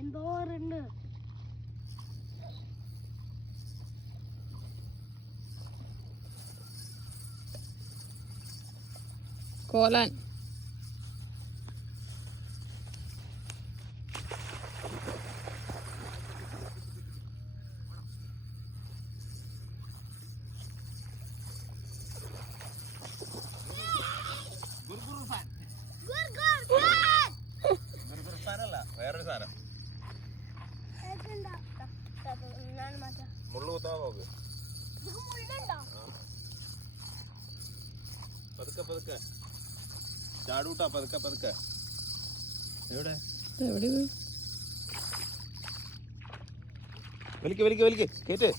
എന്തോരുണ്ട്. കോലാൻ വേറൊരു സാധനം മുള്ളു കുത്താൻ നോക്ക്. പതുക്കെ പതുക്കെ ചാടൂട്ടാ, പതുക്കെ പതുക്കെ. എവിടെ വലിക്ക് വലിക്ക് വലിക്ക് കേറ്റ്.